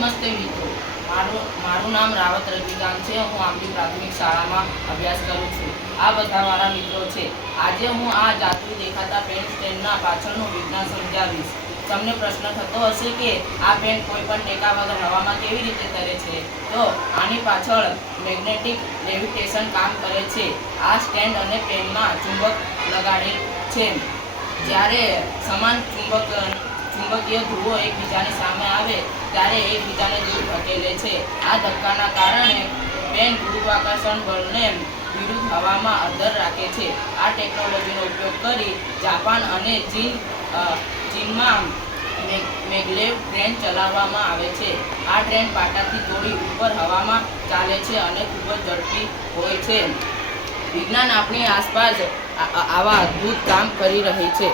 નમસ્તે મિત્રો, મારું નામ રાવત રવિકાંત છે। હું આંબલી પ્રાથમિક શાળામાં અભ્યાસ કરું છું। આ બધા મારા મિત્રો છે। આજે હું આ જાદુઈ દેખાતા પેન સ્ટેન્ડના પાછળનું વિજ્ઞાન સમજાવીશ। તમને પ્રશ્ન થતો હશે કે આ પેન કોઈ પણ ટેકા વગર હવામાં કેવી રીતે તરે છે? તો આની પાછળ મેગ્નેટિક લેવિટેશન કામ કરે છે। આ સ્ટેન્ડ અને પેનમાં ચુંબક લગાડેલ છે। જ્યારે સમાન ચુંબકીય ધ્રુવો એકબીજાની સામે આવે ત્યારે એકબીજાને દૂર ધકેલે છે। આ ધક્કાના કારણે પેન ગુરુત્વાકર્ષણ બળને વિરુદ્ધ હવામાં અદ્ધર રાખે છે। આ ટેકનોલોજીનો ઉપયોગ કરી જાપાન અને ચીનમાં મેગ્લેવ ટ્રેન ચલાવવામાં આવે છે। આ ટ્રેન પાટાથી થોડી ઉપર હવામાં ચાલે છે અને ખૂબ જ ઝડપી હોય છે। વિજ્ઞાન આપણી આસપાસ આવા અદ્ભુત કામ કરી રહી છે।